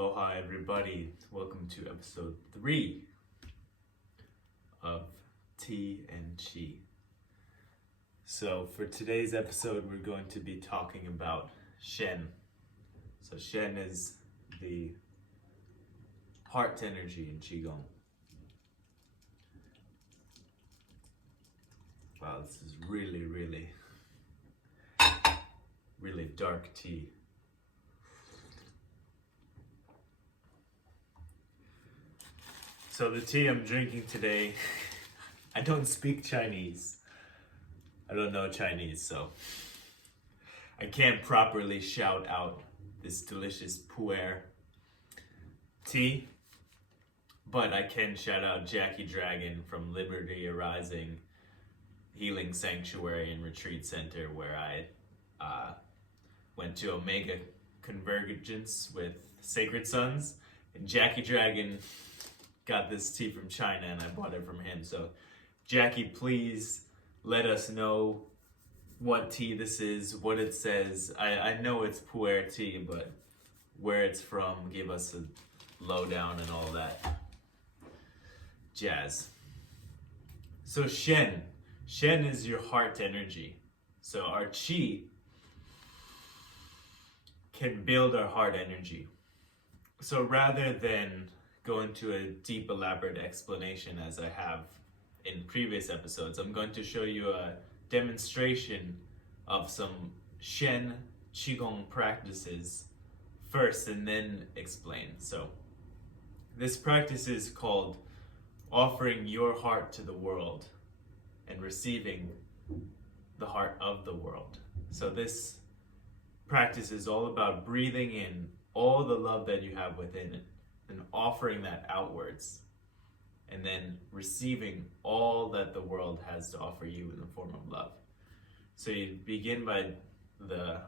Aloha everybody, welcome to episode 3 of Tea and Chi. So for today's episode we're going to be talking about Shen. So Shen is the heart energy in qigong. Wow, this is really dark tea. So the tea I'm drinking today, I don't speak Chinese. I don't know Chinese, so I can't properly shout out this delicious pu'er tea, but I can shout out Jackie Dragon from Liberty Arising Healing Sanctuary and Retreat Center, where I went to Omega Convergence with Sacred Sons, and Jackie Dragon got this tea from China and I bought it from him. So Jackie, please let us know what tea this is, what it says. I know it's pu'er tea, but where it's from, give us a lowdown and all that jazz. So Shen is your heart energy. So our chi can build our heart energy. So rather than go into a deep, elaborate explanation as I have in previous episodes, I'm going to show you a demonstration of some Shen qigong practices first and then explain. So this practice is called offering your heart to the world and receiving the heart of the world. So this practice is all about breathing in all the love that you have within it and offering that outwards, and then receiving all that the world has to offer you in the form of love. So you begin by the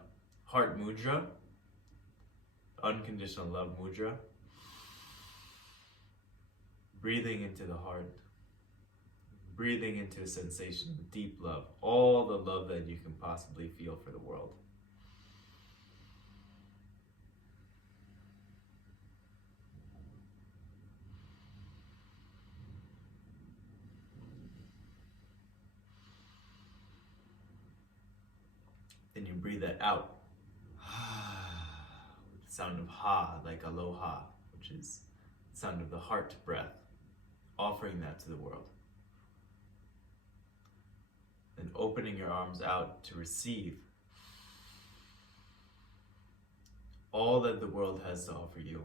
heart mudra, unconditional love mudra, breathing into the heart, breathing into a sensation of deep love, all the love that you can possibly feel for the world. Then you breathe that out with the sound of ha, like aloha, which is the sound of the heart breath, offering that to the world. Then opening your arms out to receive all that the world has to offer you.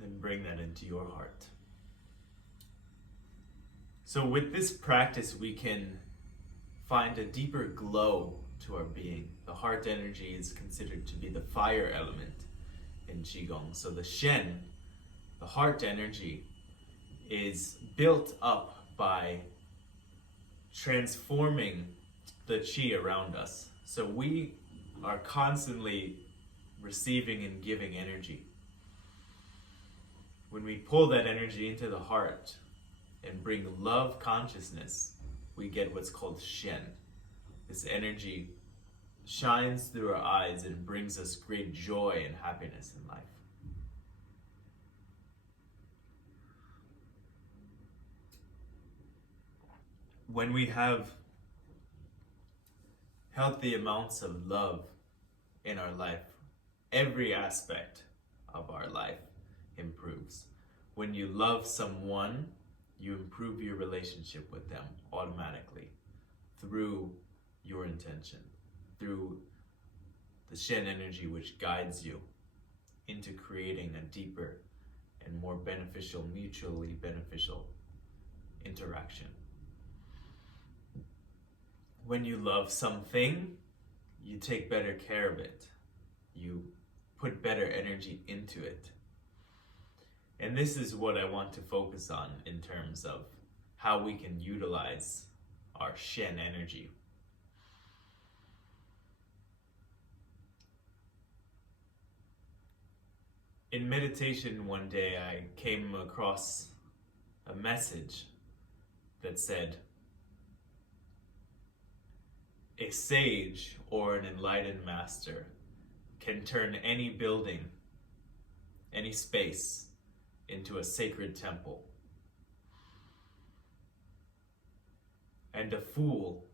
Then bring that into your heart. So with this practice, we can find a deeper glow to our being. The heart energy is considered to be the fire element in qigong. So the Shen, the heart energy, is built up by transforming the qi around us. So we are constantly receiving and giving energy. When we pull that energy into the heart and bring love consciousness, we get what's called Shen. This energy shines through our eyes and brings us great joy and happiness in life. When we have healthy amounts of love in our life, every aspect of our life improves. When you love someone, you improve your relationship with them automatically through your intention, through the Shen energy which guides you into creating a deeper and more beneficial, mutually beneficial interaction. When you love something, you take better care of it. You put better energy into it. And this is what I want to focus on in terms of how we can utilize our Shen energy. In meditation one day, I came across a message that said, a sage or an enlightened master can turn any building, any space, into a sacred temple. And a fool,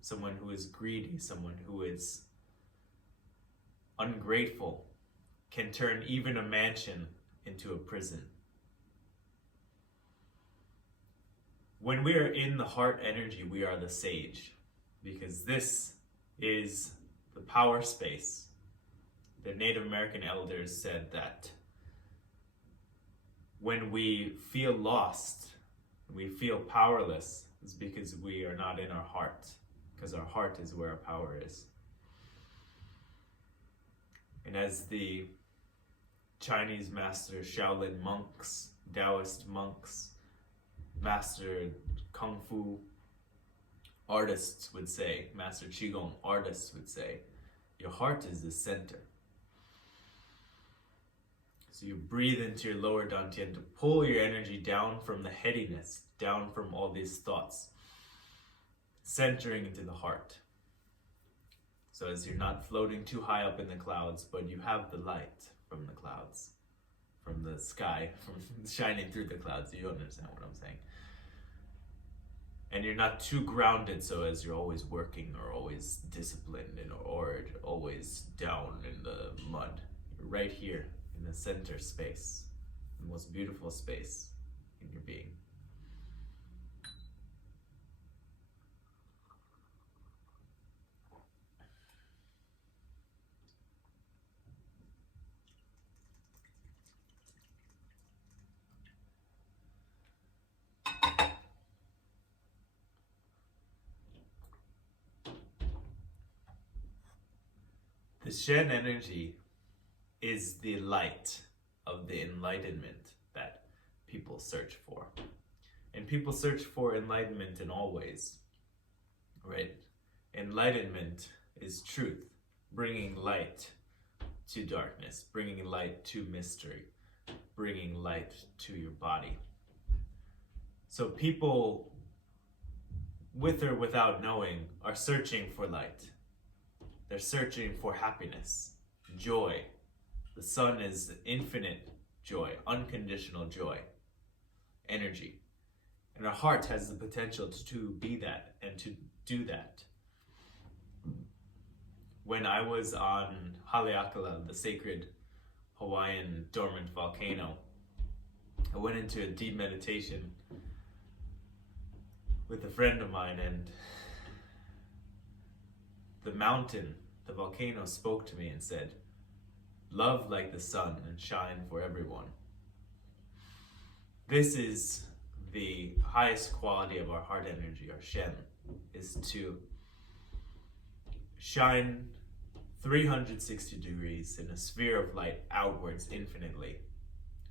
someone who is greedy, someone who is ungrateful, can turn even a mansion into a prison. When we are in the heart energy, we are the sage, because this is the power space. The Native American elders said that when we feel lost, we feel powerless, it's because we are not in our heart, because our heart is where our power is. And as the Chinese master Shaolin monks, Taoist monks, master Kung Fu artists would say, master qigong artists would say, your heart is the center. So you breathe into your lower dantian to pull your energy down from the headiness, down from all these thoughts, centering into the heart. So as you're not floating too high up in the clouds, but you have the light from the clouds, from the sky, from shining through the clouds. You understand what I'm saying. And you're not too grounded, so as you're always working or always disciplined or always down in the mud. You're right here in the center space, the most beautiful space in your being. The Shen energy is the light of the enlightenment that people search for. And people search for enlightenment in all ways, right? Enlightenment is truth, bringing light to darkness, bringing light to mystery, bringing light to your body. So people, with or without knowing, are searching for light. They're searching for happiness, joy. The sun is infinite joy, unconditional joy, energy. And our heart has the potential to be that and to do that. When I was on Haleakala, the sacred Hawaiian dormant volcano, I went into a deep meditation with a friend of mine, and the mountain, the volcano, spoke to me and said, love like the sun and shine for everyone. This is the highest quality of our heart energy, our Shen, is to shine 360 degrees in a sphere of light outwards infinitely,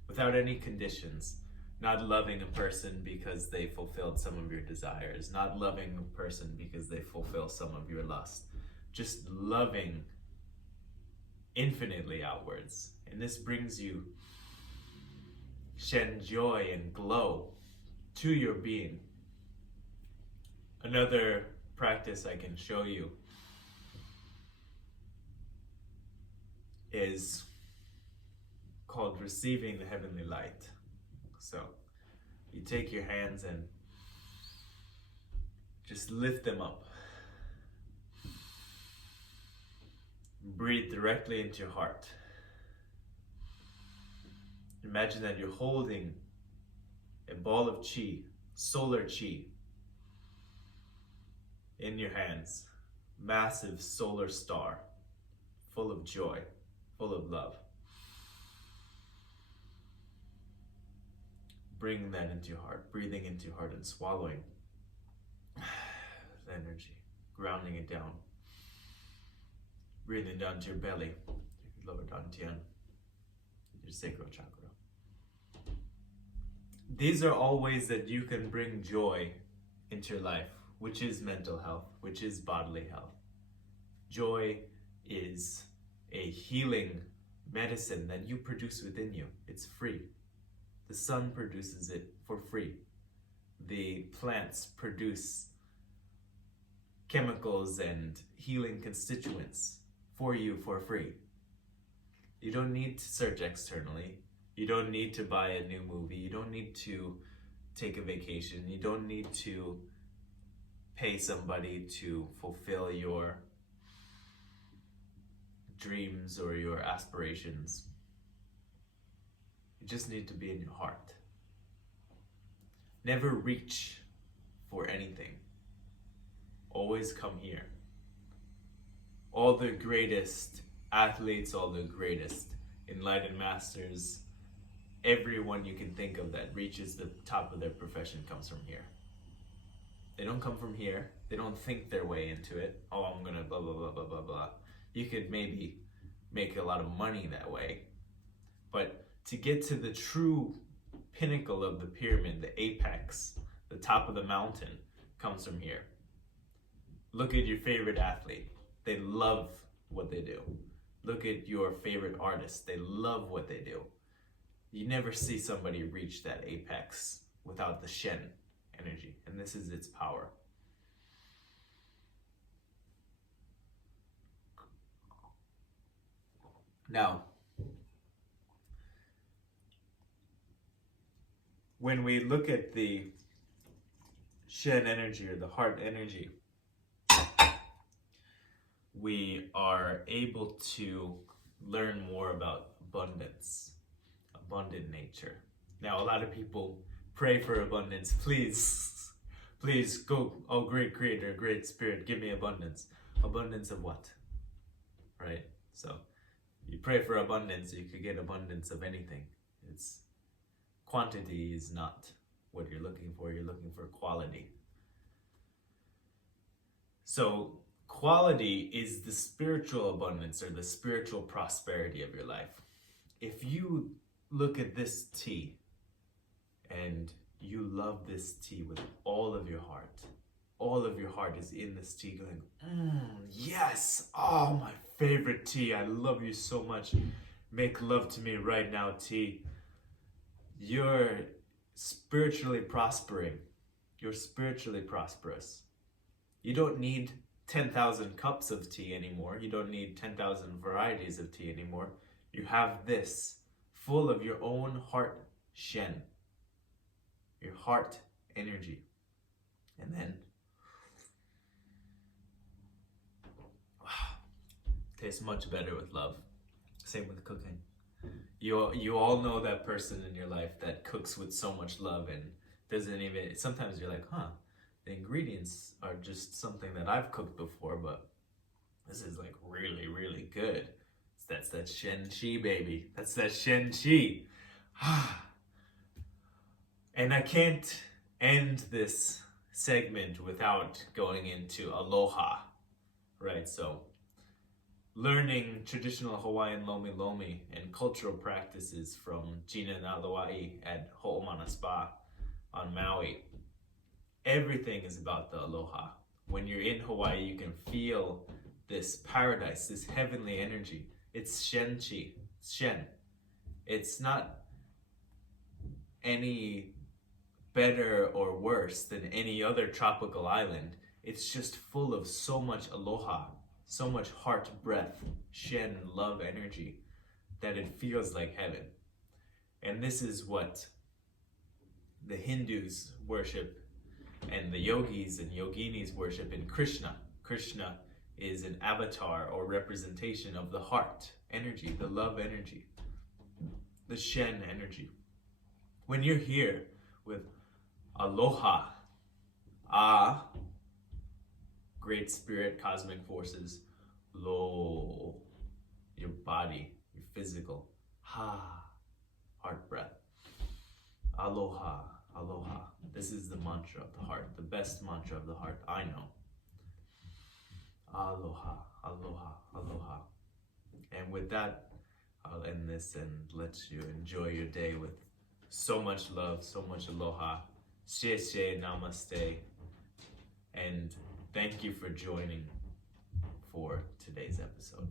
without any conditions. Not loving a person because they fulfilled some of your desires, not loving a person because they fulfill some of your lust. Just loving infinitely outwards. And this brings you Shen joy and glow to your being. Another practice I can show you is called receiving the heavenly light. So you take your hands and just lift them up. Breathe directly into your heart. Imagine that you're holding a ball of chi, solar chi, in your hands. Massive solar star, full of joy, full of love. Bringing that into your heart, breathing into your heart and swallowing the energy, grounding it down. Breathing down to your belly, your lower dantian, your sacral chakra. These are all ways that you can bring joy into your life, which is mental health, which is bodily health. Joy is a healing medicine that you produce within you. It's free. The sun produces it for free. The plants produce chemicals and healing constituents for you for free. You don't need to search externally. You don't need to buy a new movie. You don't need to take a vacation. You don't need to pay somebody to fulfill your dreams or your aspirations. You just need to be in your heart. Never reach for anything. Always come here. All the greatest athletes, all the greatest enlightened masters, everyone you can think of that reaches the top of their profession comes from here. They don't come from here. They don't think their way into it. Oh, I'm gonna blah, blah, blah, blah, blah, blah. You could maybe make a lot of money that way. But to get to the true pinnacle of the pyramid, the apex, the top of the mountain, comes from here. Look at your favorite athlete. They love what they do. Look at your favorite artist. They love what they do. You never see somebody reach that apex without the Shen energy, and this is its power. Now, when we look at the Shen energy or the heart energy, we are able to learn more about abundance, abundant nature. Now, a lot of people pray for abundance. Please go, oh great creator, great spirit, give me abundance. Abundance of what? Right? So you pray for abundance, you could get abundance of anything. It's quantity is not what you're looking for for quality. So quality is the spiritual abundance or the spiritual prosperity of your life. If you look at this tea and you love this tea with all of your heart is in this tea going, yes, oh, my favorite tea, I love you so much, make love to me right now, tea. You're spiritually prospering. You're spiritually prosperous. You don't need 10,000 cups of tea anymore. You don't need 10,000 varieties of tea anymore. You have this full of your own heart Shen, your heart energy. And then, wow, tastes much better with love. Same with cooking. You all know that person in your life that cooks with so much love and doesn't even, sometimes you're like, the ingredients are just something that I've cooked before, but this is like really, really good. That's that Shen Qi, baby. That's that Shen Qi. And I can't end this segment without going into aloha, right? So learning traditional Hawaiian lomi lomi and cultural practices from Gina Nalawai at Ho'omana Spa on Maui. Everything is about the aloha. When you're in Hawaii, you can feel this paradise, this heavenly energy. It's Shen Qi, Shen. It's not any better or worse than any other tropical island. It's just full of so much aloha, so much heart breath, Shen love energy, that it feels like heaven. And this is what the Hindus worship and the yogis and yoginis worship in Krishna. Krishna is an avatar or representation of the heart energy, the love energy, the Shen energy. When you're here with aloha, great spirit, cosmic forces, lo, your body, your physical, heart breath, aloha, aloha. This is the mantra of the heart, the best mantra of the heart I know. Aloha, aloha, aloha. And with that, I'll end this and let you enjoy your day with so much love, so much aloha. Xie namaste. And thank you for joining for today's episode.